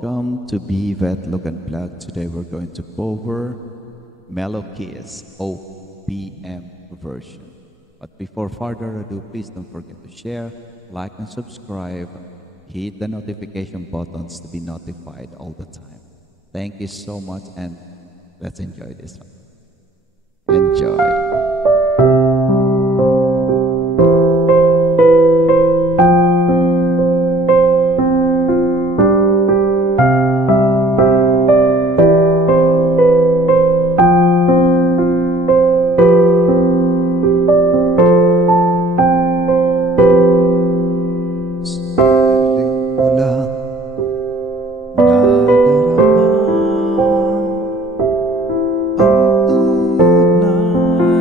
Welcome to Bivet Logan Plug. Today we're going to cover Mellow Kiss OPM version. But before further ado, please don't forget to share, like, and subscribe. Hit the notification buttons to be notified all the time. Thank you so much, and let's enjoy this one. Enjoy. Nadarama ang tunay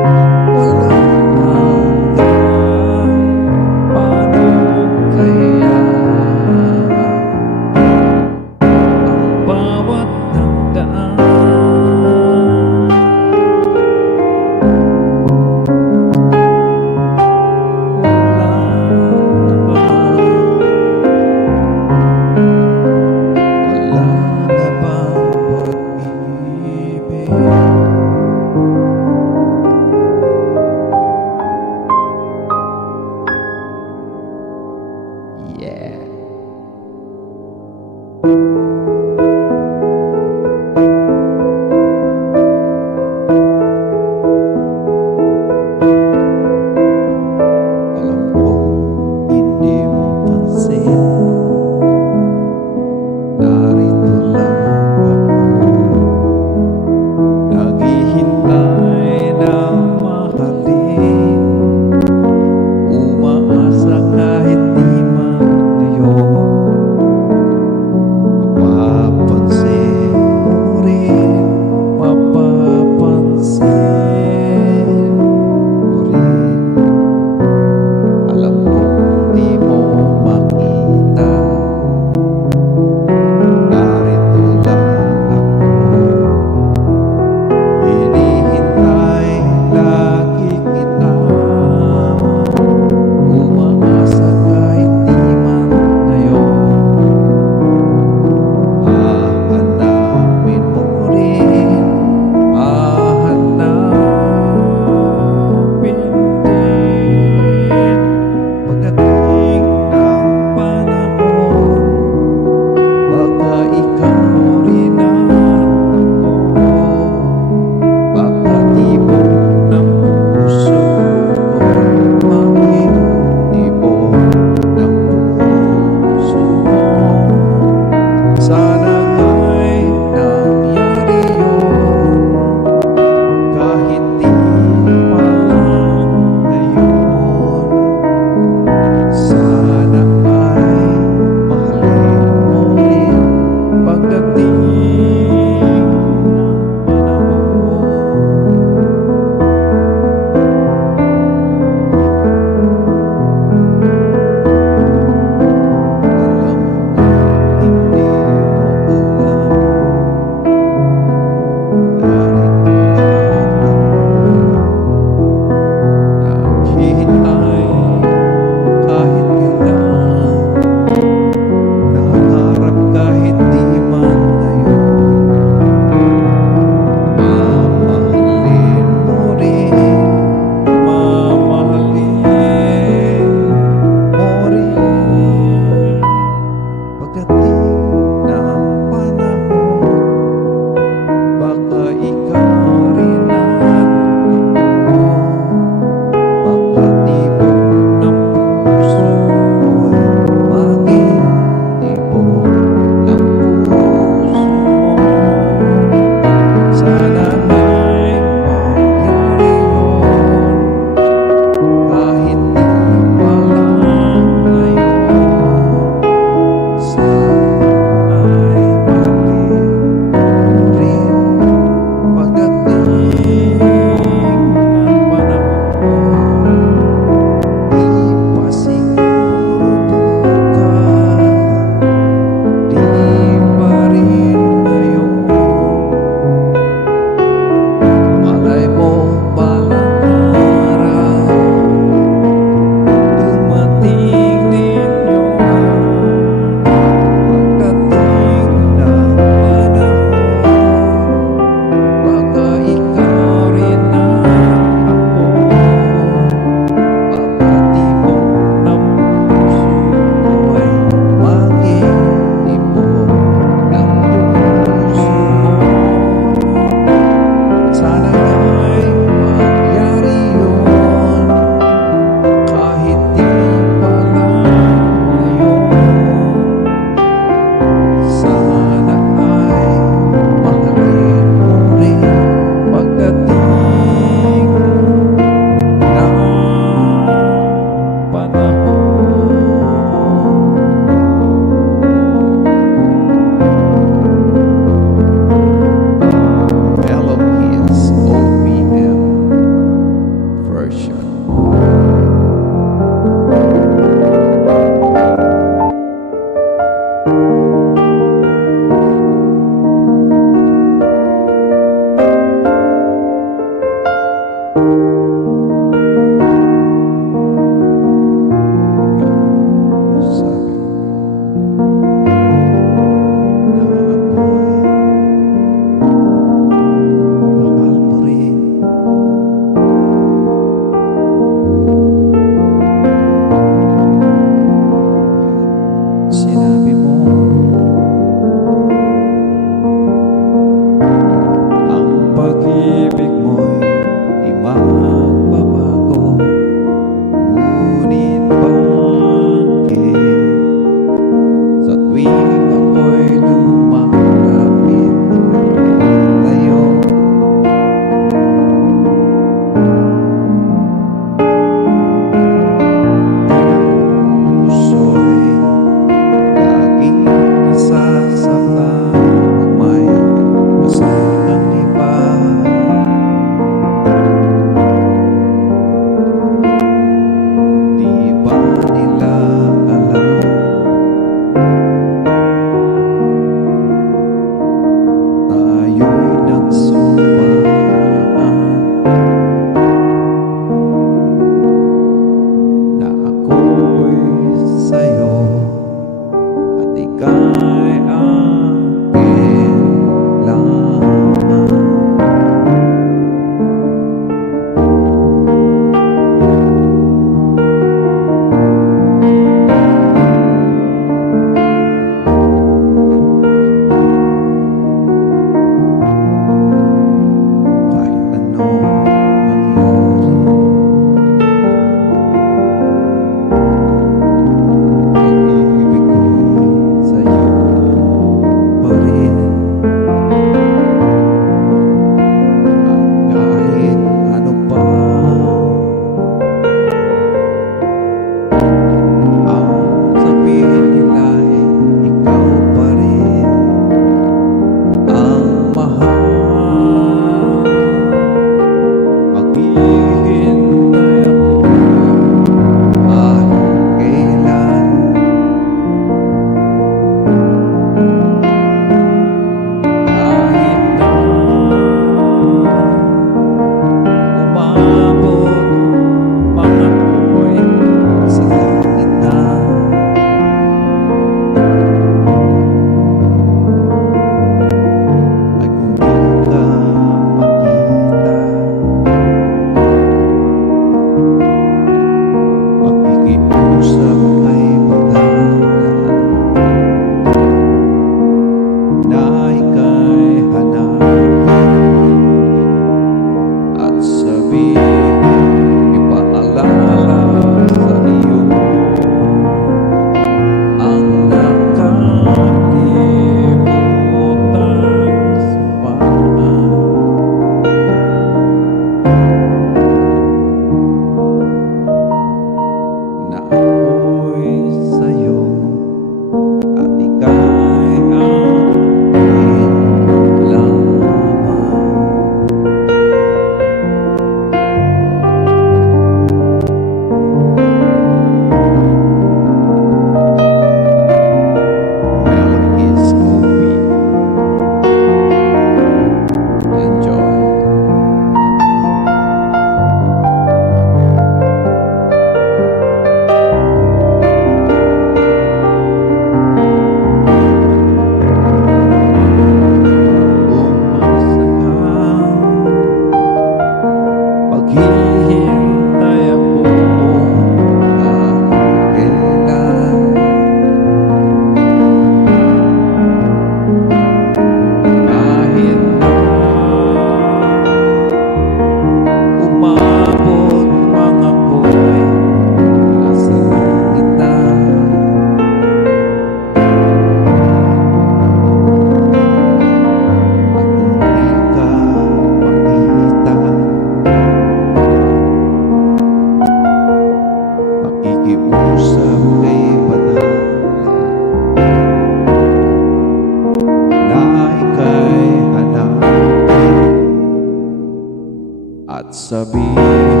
sabihin,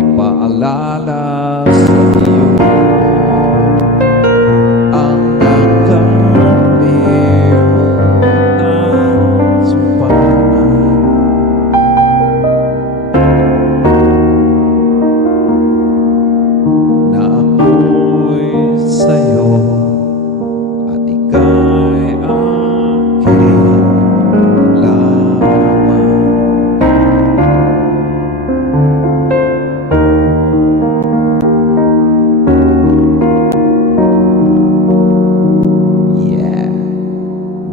ipaalala sa iyo ang nakalimutan sumpaan na ako'y sa'yo at ika'y aking lamang. Yeah,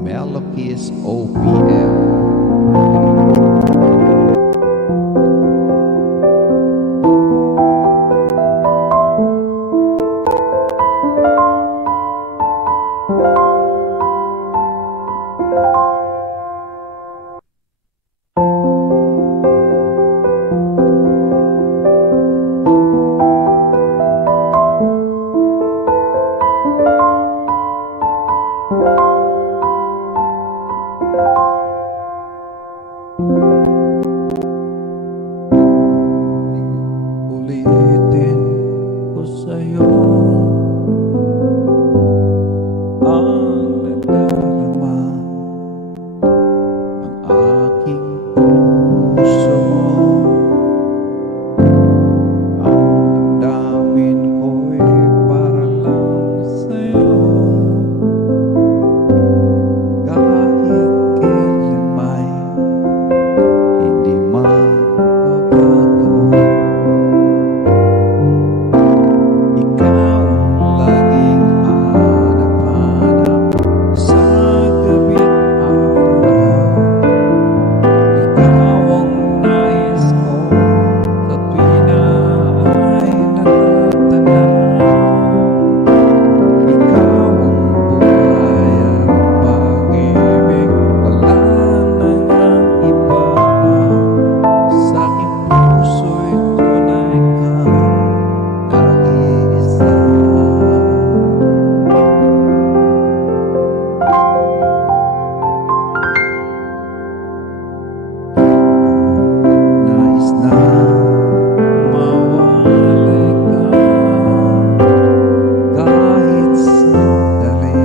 Melokis OPM. Ulitin ko sa'yo ang nadarama ng aking puso. Ang damdamin ko'y para lang sa'yo. Kahit kailan may hindi magbabago. Ikaw ang laging hanap-hanap sa gabi't araw. Ikaw ang nais ko sa tuwing na ay natatanaw. Ikaw ang buhay at pag-ibig, wala nang ang iba. Sa aking puso'y tunay kang nag-iisa. Nais na mawalay ka kahit sandali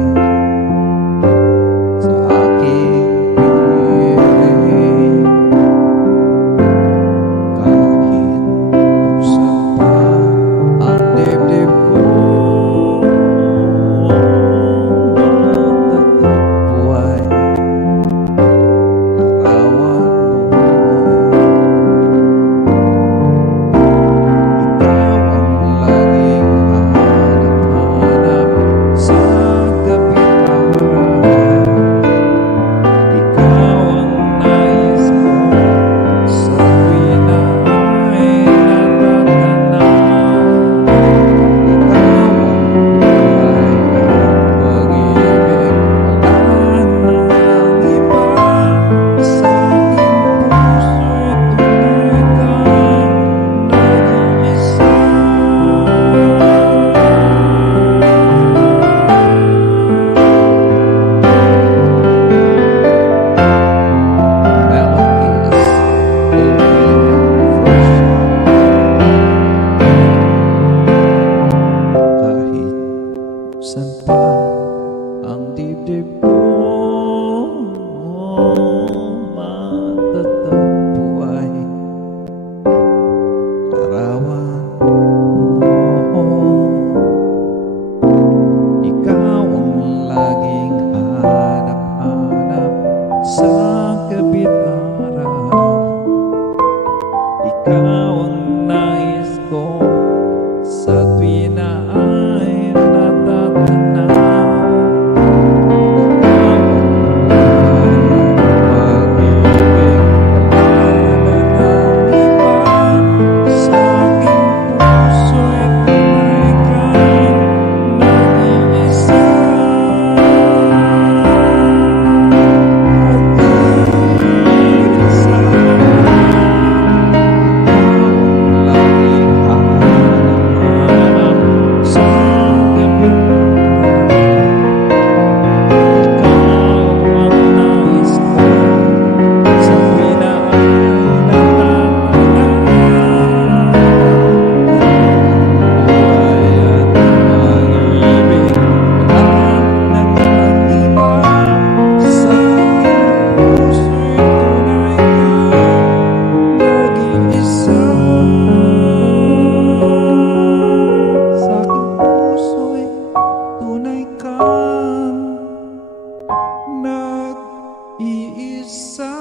sa aking piling. Kahit buksan pa ang dibdib ko, matatagpuan larawan mo. Ikaw ang laging hanap-hanap sa gabi't araw. Ikaw ang nais ko sa tuwing na ay natatanaw. Ikaw ang buhay at pag-ibig, wala nang iba. Sa aking puso'y tunay kang nag-iisa. Melokis OPM version. Kahit buksan pa ang dibdib ko, matatagpuan larawan mo. Ikaw ang laging hanap-hanap sa gabi't araw. Ikaw ang nais ko sa tuwing na ay natatanaw. nag-iisa.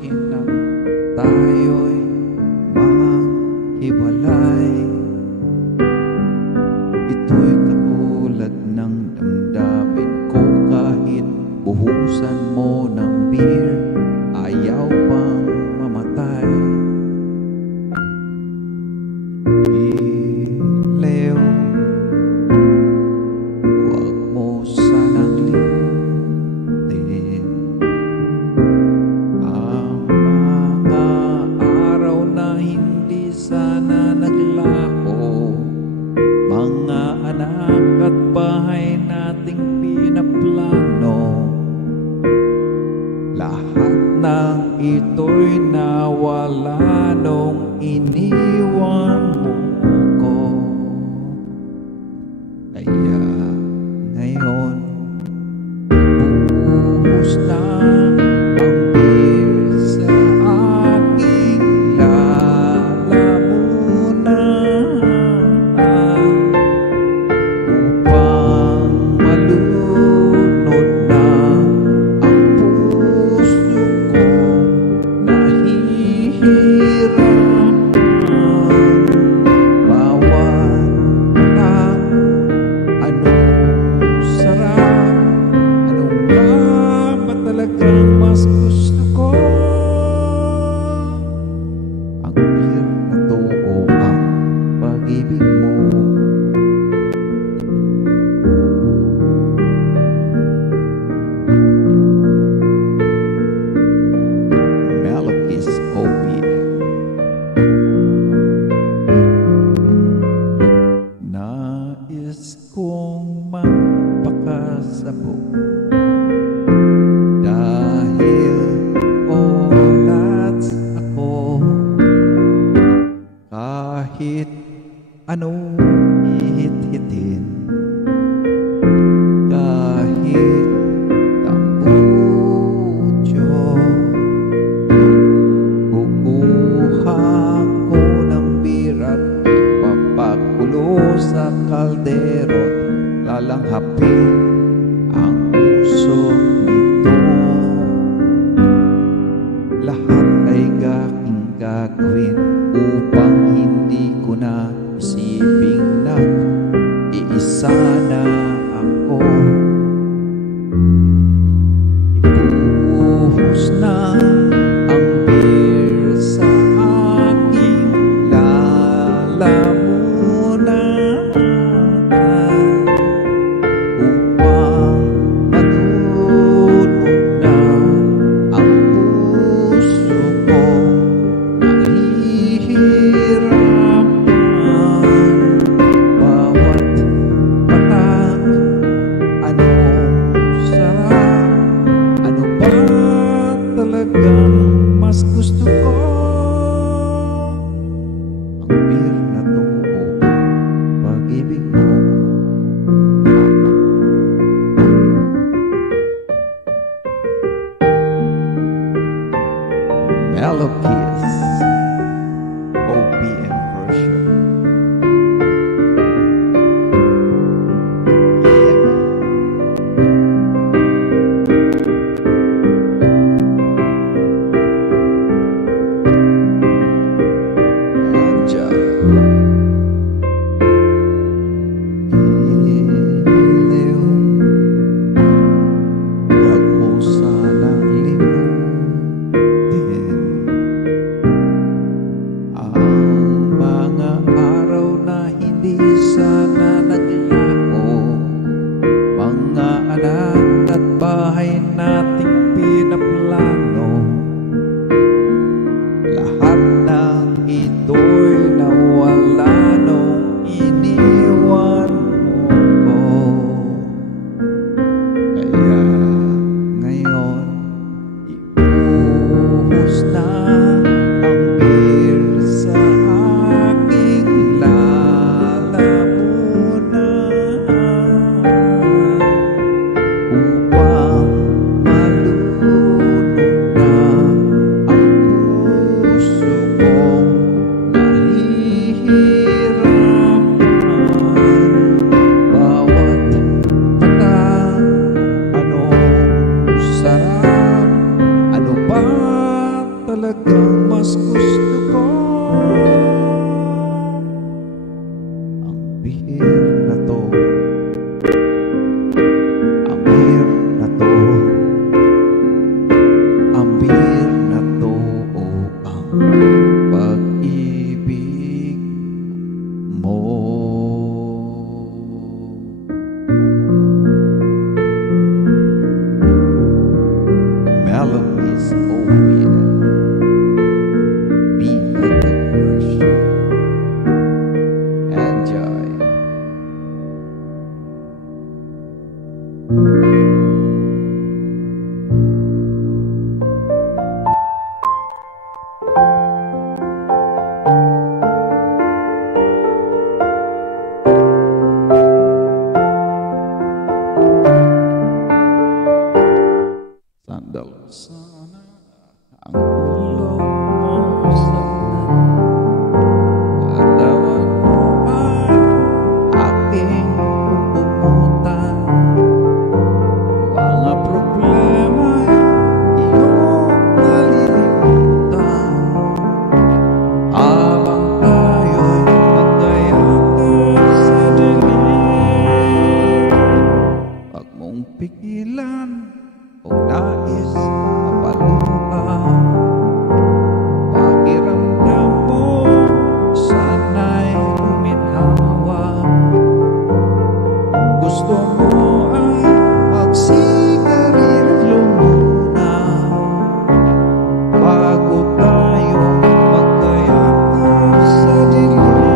akin na tayo'y maghiwalay. Ito'y katulad ng damdamin ko, kahit buhusan mo ng beer, ayaw pang mamatay. Leo, huwag mo sanang limutin ang mga araw na hindi sana naglaho, mga anak at bahay nating pinaplano. Lahat ng ito'y nawala nung iniwan mo ko. Kaya ngayon, buhos na ang beer sa aking lalamunan, upang malunod na ang puso ko nahihirapan. Bawat patak, anong sarap, anong ba talagang mas gusto ko? Ang beer na to o ang pag-ibig mo? Melokis OPM. Nais kong magpakasabog dahil oras ako, kahit anong hihit-hitin, kahit tambutso, kukuha ko ng birat, papakulo sa kaldero, lalanghapin ang puso nito. Lahat ay aking gagawin upang hindi ko na isiping nag-iisa na ako. Ibuhos na ang beer sa aking lalamunan, upang malunod na ang puso ko nahihirapan. Bawat patak, anong sarap, ano ba talagang mas gusto ko? Ang beer na to o pag-ibig mo? Melokis OPM version. Anja. Leo, huwag mo sanang limutin talagang mas gusto ko ang bihir na to, ang bihir na to, ang bihir na to, o ang pag-ibig mo. Melodies OPM B-Method version. Enjoy. Sandal sana ang ulong mo sa katawan mo ay aking pupumutan. Mga problema iyong malilimutan habang tayo'y magkayakap sa dilim. Huwag mong pigilan kung nais mapaluha, pakiramdam mo sana'y uminhawa. Kung gusto mo ay magsigarilyo muna bago tayo magkayakap sa dilim.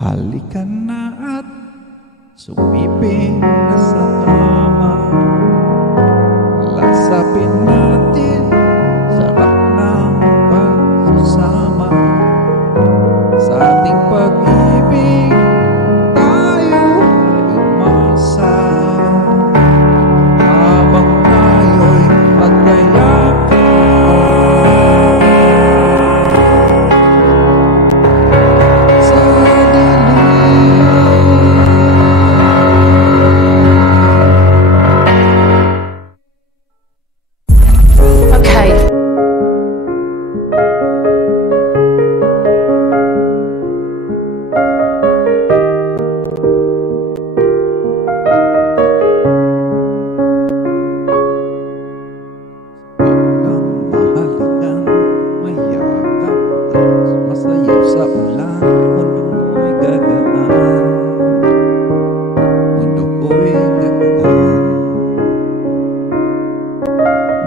Halika na at sumiping na sa kama. Lasapin natin sarap ng pagsasama. Sa ating pag-ibig tayo umasa habang tayo'y magkayakap sa masayaw sa ulan, mundo mo'y gagaan, mundo ko'y gagaan.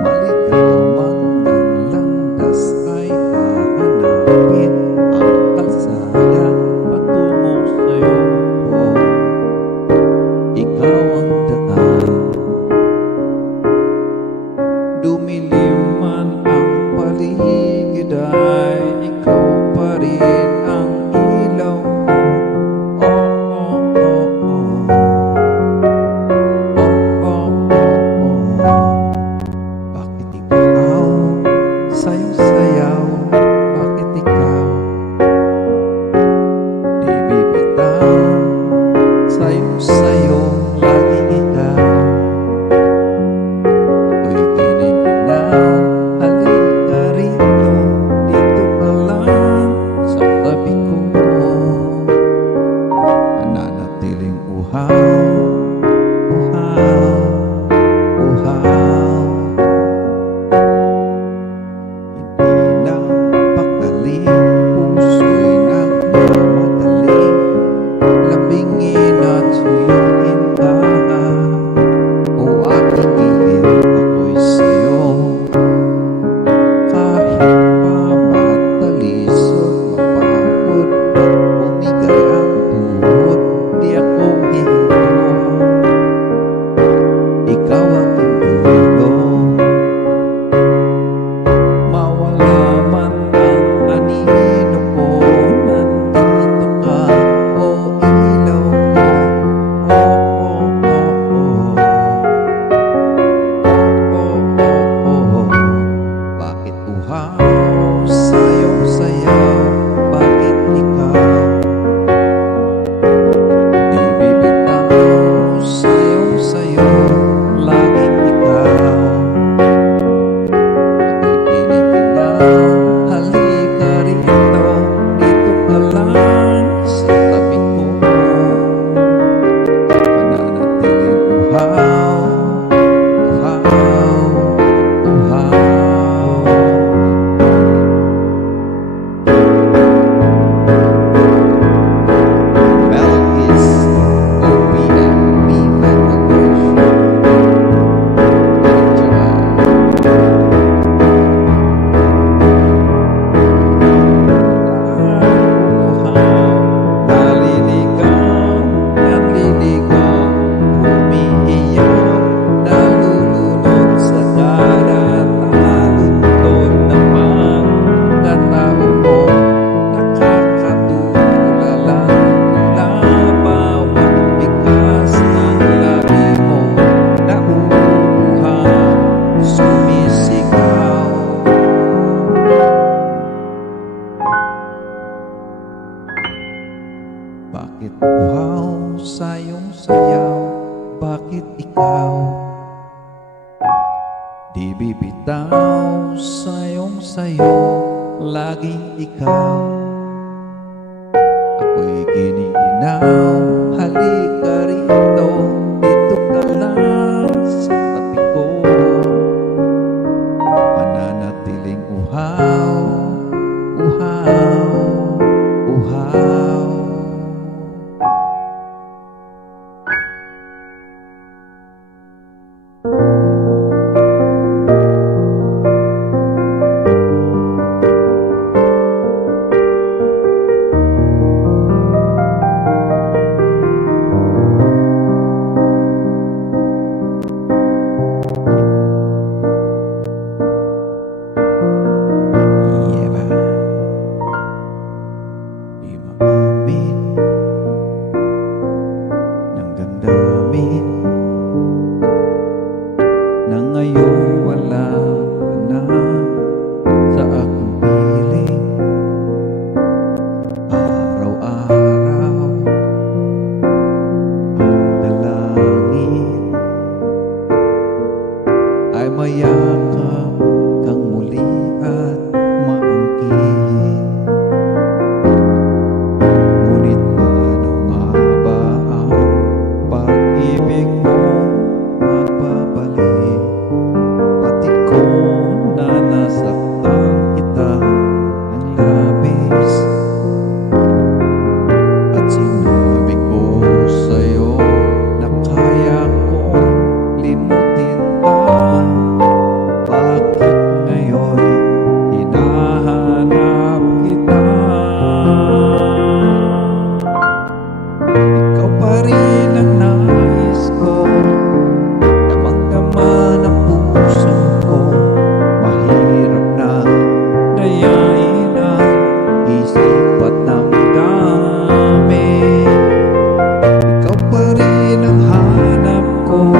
Maligaw man ang landas ay hahanapin ang kalsada patungo sa'yo. Ikaw ang daan, dumilim man ang paligid ay ikaw pa rin ang ilaw Di bibitaw sayong-sayo, laging ikaw. Ako'y giniginaw, halika rito, dito ka lang sa tabi ko. Mananatiling uhaw, uhaw, uhaw. Mayakap kang muli at maangkin. Ngunit ano nga ba ang pag-ibig mo magbabalik? Pati ko na nasaktan kita ng labis, at sinabi ko sa'yo na kaya kong limutin ka. Bakit ngayon hinahanap kita? Ikaw pa rin ang nais ko, damang-dama ng puso ko. Mahirap na dayain ang isip at damdamin. Ikaw pa rin ang hanap ko,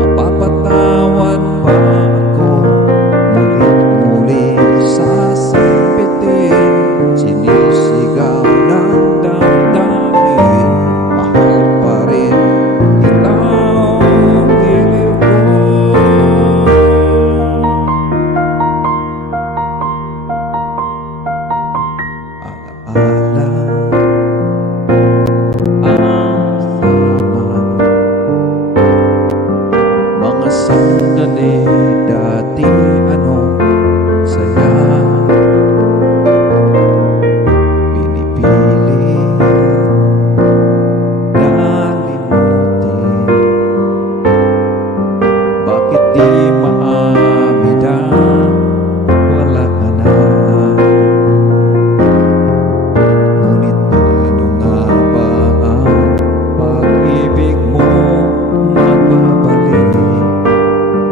mapapatawad pa ako. Mulit-mulit sasapitin, sinisigaw ng damdamin. Mahal pa rin kita, giliw ko. Alaala ang sama, mga sandali dati anong saya. Pinipilit na limutin, bakit di maamin na wala ka na? Ngunit ano nga ba ang pag-ibig mo magbabalik?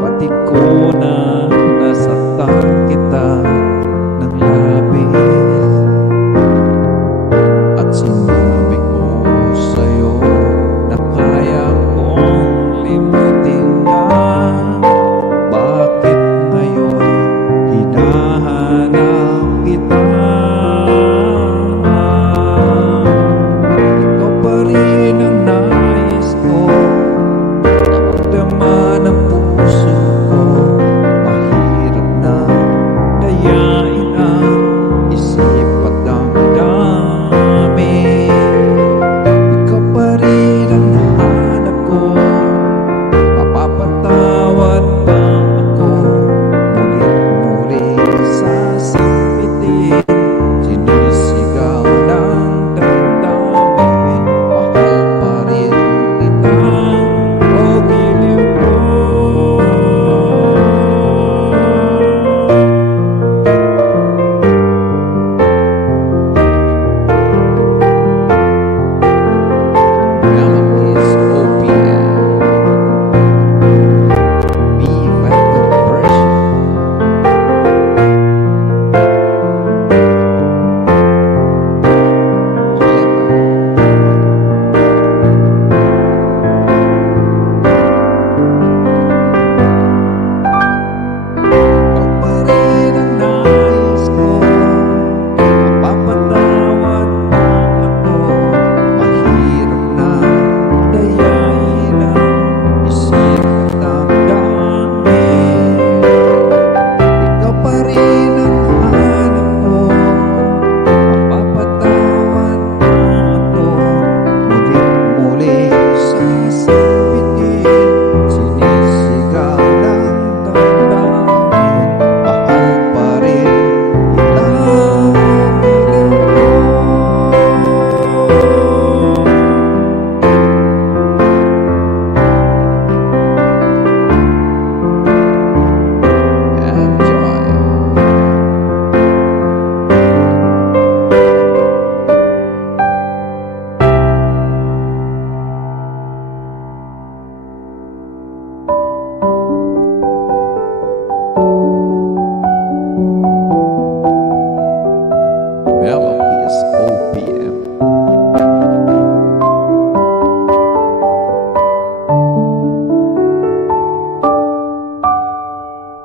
Pati ko na nasaktan kita ng labis, at sinabi ko sa'yo na kaya kong limutin ka. Bakit ngayon hinahanap kita? Ikaw pa rin ang nais ko, damang-dama ng puso ko. Mahirap na dayain ang isip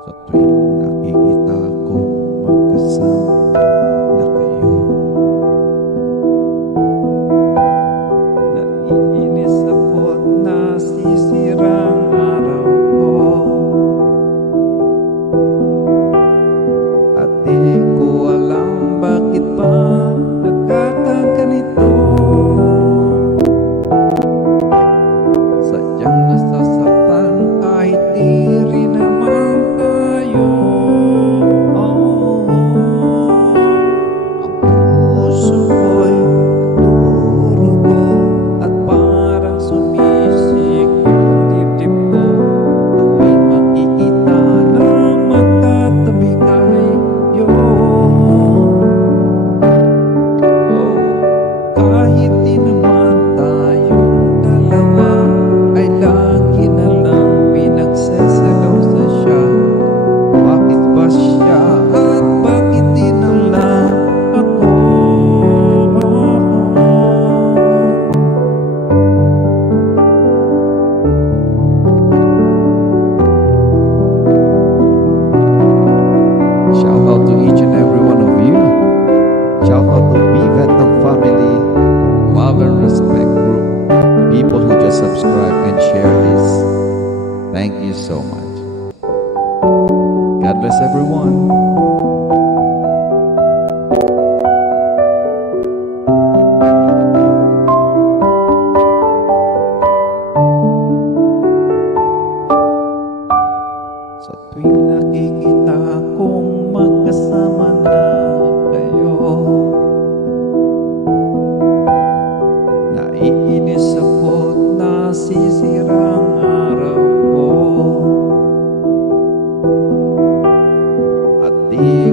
Sa tuwing nakikita kong magkasama na kayo, naiinis ako't nasisirang araw ko. At di ko alam bakit ba nagkakaganito. Sadyang nasasaktan kahit di rin naman tayo. Ang puso ko'y naturugo at parang sumisik yung dibdib ko tuwing makikita na magkatabi kayo. Kahit di naman tayong dalawa, ay lagi na lang pinagsasalosa siya. Bakit ba siya at bakit di na lang ako? Shout out to each and every one of you. Shout out to Vivetong family, love and respect group, people who just subscribe and share this. Thank you so much. God bless everyone. Sa tuwing nakikita kong magkasama na kayo, naiinis ako't nasisirang araw ko. At di